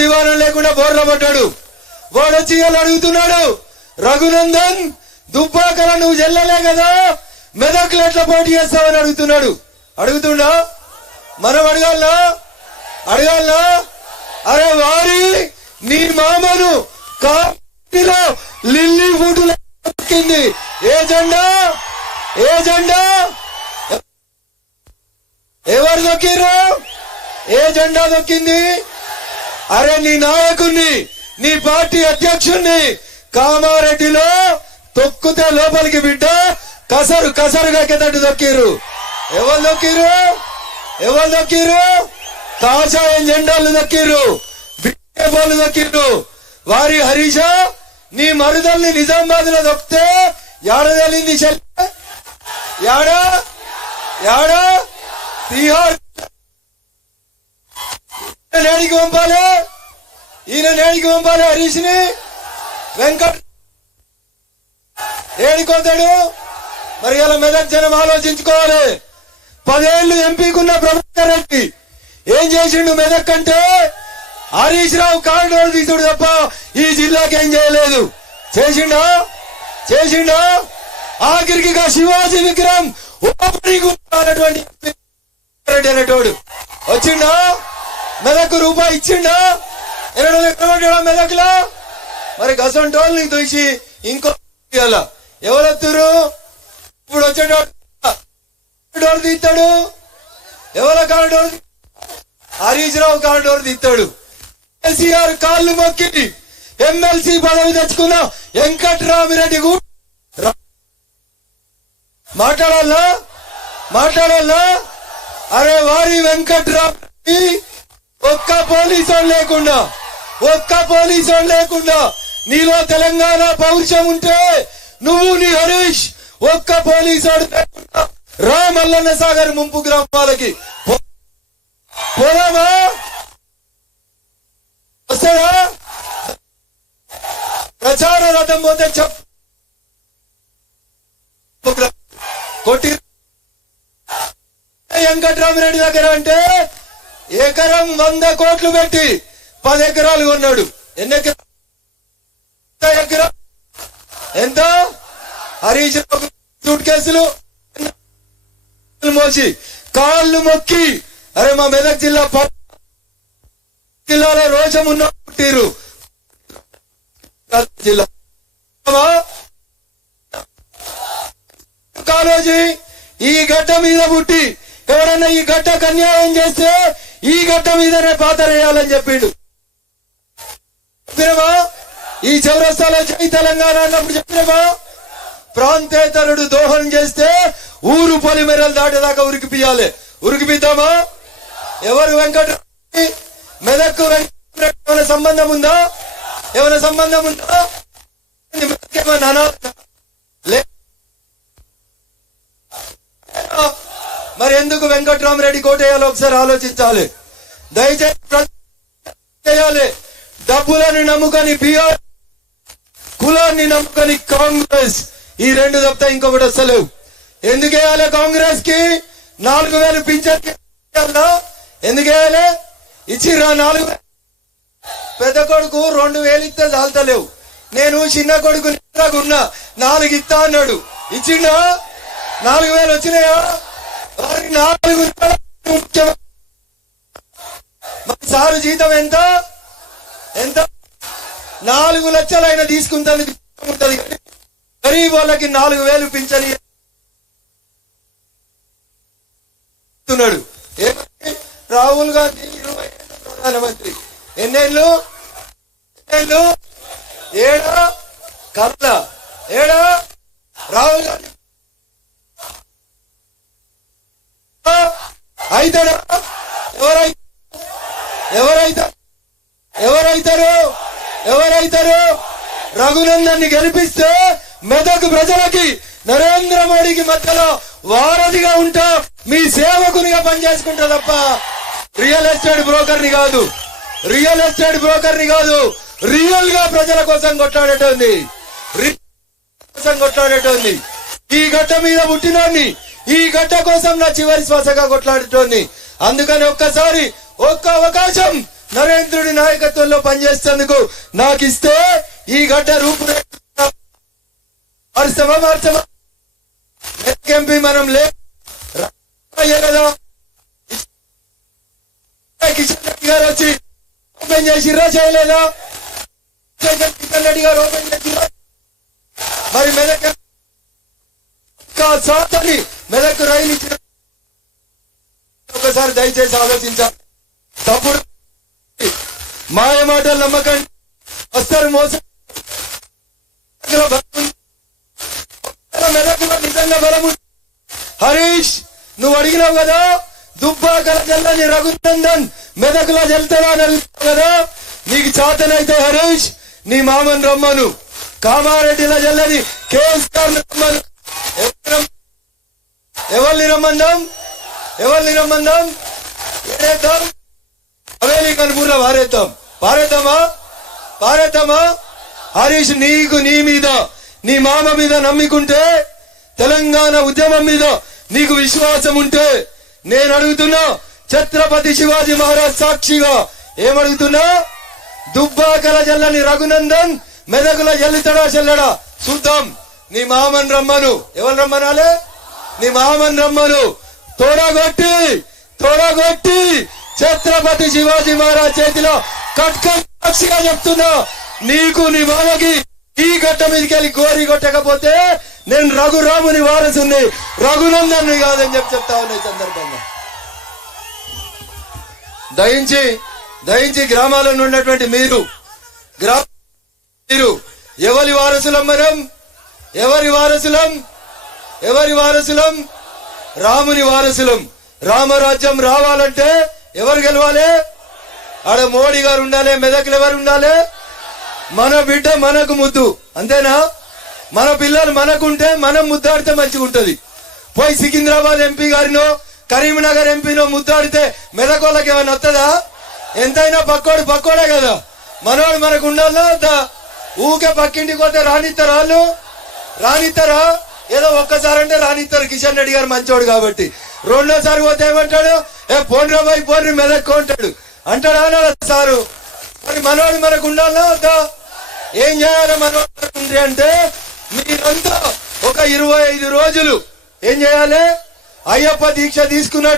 దివానం లేకుండా బోర్ల పడ్డాడు. వాడొచ్చి ఇలా అడుగుతున్నాడు, రఘునందన్ దుబ్బాకల నువ్వు చెల్లలే కదా, మెదక్లు ఎట్లా పోటీ చేస్తావని అడుగుతుండా? మనం అడగాలనా? అరే వారి నీ మామను కాటిలో లిల్లీ ఫుడ్లో దొక్కింది. ఏ జెండా ఎవరు దొక్కిరు? ఏ జెండా దొక్కింది? అరే నీ నాయకుణ్ణి, నీ పార్టీ అధ్యక్షుణ్ణి కామారెడ్డిలో తొక్కితే లోపలికి బిడ్డ కసరుగా కిందటి దొక్కిరు. ఎవరు దొక్కిరు? కాషాయం జెండాలు దొక్కిరు, బిడ్డలు దొక్కిరు. వారి హరీష నీ మరుదల్ని నిజామాబాద్ లో దొక్కితే ఏడదలింది యాడా బీహార్ నేడికి పంపాలి హరీష్ ని. వెంకట్ ఏడికొతాడు మరి? ఇలా మెదక్ జనం ఆలోచించుకోవాలి. 10 ఏళ్లు ఎంపీకున్న ప్రభాకర్ రెడ్డి ఏం చేసిండు మెదక్ అంటే? హరీష్ రావు కారిడోర్ తీసుడు తప్ప ఈ జిల్లాకి ఏం చేయలేదు. చేసిండా? ఆఖరికి శివాజీ విగ్రహం రెడ్డి అనేటోడు వచ్చిండా? మెదక్ రూపాయి ఇచ్చిండా? 2 లక్షలు మెదక్ లో. మరి గసంటోళ్ళని చూసి ఇంకో ఎవరు వస్తురు? ఇప్పుడు వచ్చేటోడు తీస్తాడు. ఎవరో కారిడోర్? హరీష్ రావు కారిడోర్ తీస్తాడు. కేసీఆర్ కాళ్ళు మొక్కి ఎమ్మెల్సీ పదవి తెచ్చుకున్న వెంకట్రామిరెడ్డి కూడా మాట్లాడాలా? అరే వారి వెంకట్రామిరెడ్డి ఒక్క పోలీసు లేకుండా నీలో తెలంగాణ పౌరుషం ఉంటే నువ్వు నీ హరీష్ ఒక్క పోలీసు రా మల్లన్న సాగర్ ముంపు గ్రామాలకి పోదామా? వస్తాడా? ప్రచార రథం పోతే కొట్టి వెంకట్రామిరెడ్డి దగ్గర అంటే ఎకరం 100 కోట్లు పెట్టి 10 ఎకరాలు కొన్నాడు. ఎన్ని ఎకరాలు? ఎంత? హరీష్ సూట్ కేసులు మోసి కాళ్ళు మొక్కి అరే మా మెదక్ జిల్లాలో రోషం ఉన్న పుట్టిరు జిల్లా కాలేజీ ఈ గడ్డ మీద పుట్టి ఎవరన్నా ఈ గడ్డకు అన్యాయం చేస్తే ఈ గడ్డ మీదనే పాతరేయాలని చెప్పిండు. చెప్పినవా? ఈ చౌరస్తాలో జై తెలంగాణ అన్నప్పుడు చెప్పినవా? ప్రాంతేతరుడు దోహం చేస్తే ఊరు పొలిమెరలు దాటేదాకా ఉరికిపిద్దామా? ఎవరు వెంకటరెడ్డి? మెదక్కు ఏమైనా సంబంధం ఉందా? మరి ఎందుకు వెంకట్రామిరెడ్డి కోటేయాలో ఒకసారి ఆలోచించాలి. దయచేసి డబ్బులని నమ్ముకొని బీఆర్, కులాన్ని నమ్ముకొని కాంగ్రెస్, ఈ 2 తప్ప ఇంకొకటి వస్తలేవు. ఎందుకు వేయాలి కాంగ్రెస్ కి? 4000 పింఛన్ ఎందుకు వేయాలి? ఇచ్చిర్రా 4000. పెద్ద కొడుకు 2000 ఇస్తే చాలుతలేవు. నేను చిన్న కొడుకు ఉన్నా 4 ఇస్తా అన్నాడు. ఇచ్చిండా? 4000 వచ్చినాయా? 4 సారు జీతం ఎంత? 4 లక్షలు ఆయన తీసుకుంటాను. గరీబ్ వాళ్ళకి 4000 పింఛన్ ఇస్తున్నాడు. రాహుల్ గాంధీ 20 ఏళ్ళు ప్రధానమంత్రి. ఎన్నేళ్ళు? ఏడా కళ్ళ ఏడా? రాహుల్ గాంధీ అయితాడా? ఎవరైతారు? రఘునందన్ ని గెలిపిస్తే మెదక్ ప్రజలకి నరేంద్ర మోడీకి మధ్యలో వారధిగా ఉంటా, మీ సేవకునిగా పనిచేసుకుంటా తప్ప రియల్ ఎస్టేట్ బ్రోకర్ ని కాదు. రియల్ గా ప్రజల కోసం కొట్లాడేటోంది. ఈ గడ్డ మీద పుట్టినోడిని, ఈ గడ్డ కోసం నా చివరి శ్వాసగా కొట్లాడేటోంది. అందుకని ఒక్క అవకాశం నరేంద్రుడి నాయకత్వంలో పనిచేసేందుకు నాకు ఇస్తే ఈ గడ్డ రూపురేఖ ఎంపీ మనం లేదా కిషన్ రెడ్డి గారు వచ్చి ఓపెన్ చేసిర్రా చేయలేదా? కిషన్ రెడ్డి గారు ఓపెన్ చేసిర్రా? మరి మెదక్ సాతని మెదక్ రైలు ఇచ్చిన ఒకసారి దయచేసి ఆలోచించాలి. తప్పుడు మాయ మాటలు నమ్మకండి, వస్తారు మోసం. మెదకులో నిజంగా బలం. హరీష్ నువ్వు అడిగినావు కదా దుబ్బాకల జల్లని రఘునందన్ మెదకులో జల్తావా అని అడుగుతావు కదా. నీకు చేతనైతే హరీష్ నీ మామని రమ్మను, కామారెడ్డిలో జల్లని కేఎస్ఆర్ రమ్మను. ఎవరిని రమ్మందాం? ఎవరిని రమ్మందాం? ఏరేద్దాం అవేలి కనుపూర్లో పారేద్దాం. పారేద్దామా? హరీష్ నీకు నీ మీద నీ మామ మీద నమ్మికుంటే, తెలంగాణ ఉద్యమం మీద నీకు విశ్వాసం ఉంటే నేను అడుగుతున్నా ఛత్రపతి శివాజీ మహారాజ్ సాక్షిగా ఏమడుగుతున్నా? దుబ్బాకల జల్లని రఘునందన్ మెదకుల జల్లుతాడా చెల్లడా చూద్దాం. నీ మామని రమ్మను. ఎవరు రమ్మనాలే? నీ మామని రమ్మను. తోడగొట్టి ఛత్రపతి శివాజీ మహారాజ్ చేతిలో సాక్షిగా చెప్తున్నా, నీకు నీ మామకి ఈ గట్ట మీదకి వెళ్ళి గోరి కొట్టకపోతే నేను రఘురాముని వారసుని రఘునందన్ కాదని చెప్తా ఉన్నా. ఈ సందర్భంగా దయించి గ్రామాలలో ఉన్నటువంటి మీరు ఎవరి వారసులం? మనం ఎవరి వారసులం? రాముని వారసులం. రామరాజ్యం రావాలంటే ఎవరు గెలవాలి? ఆడ మోడీ గారు ఉండాలి. మెదకులు ఎవరు ఉండాలి? మన బిడ్డ మనకు ముద్దు, అంతేనా? మన పిల్లలు మనకుంటే మనం ముద్దాడితే మంచిగా ఉంటది. పోయి సికింద్రాబాద్ ఎంపీ గారినో కరీంనగర్ ఎంపీనో ముద్దాడితే మెదకోళ్ళకి ఏమైనా వస్తుందా? ఎంతైనా పక్కోడే కదా. మనోడు మనకు ఉండాలా వద్దా? ఊకే పక్కింటికి పోతే రానిస్తారా? వాళ్ళు రానిస్తారా? ఏదో ఒక్కసారి అంటే రానిస్తారు. కిషన్ రెడ్డి గారు మంచోడు కాబట్టి. రెండోసారి పోతే ఏమంటాడు? పోన్రా పోయి పోన్రి మెదక్కు అంటాడా సారు? మరి మనోడు మనకు ఉండాలా వద్దా? ఏం చేయాలి మనోడు అంటే మీరంతా ఒక 25 రోజులు ఏం చేయాలి? అయ్యప్ప దీక్ష తీసుకున్నట్టు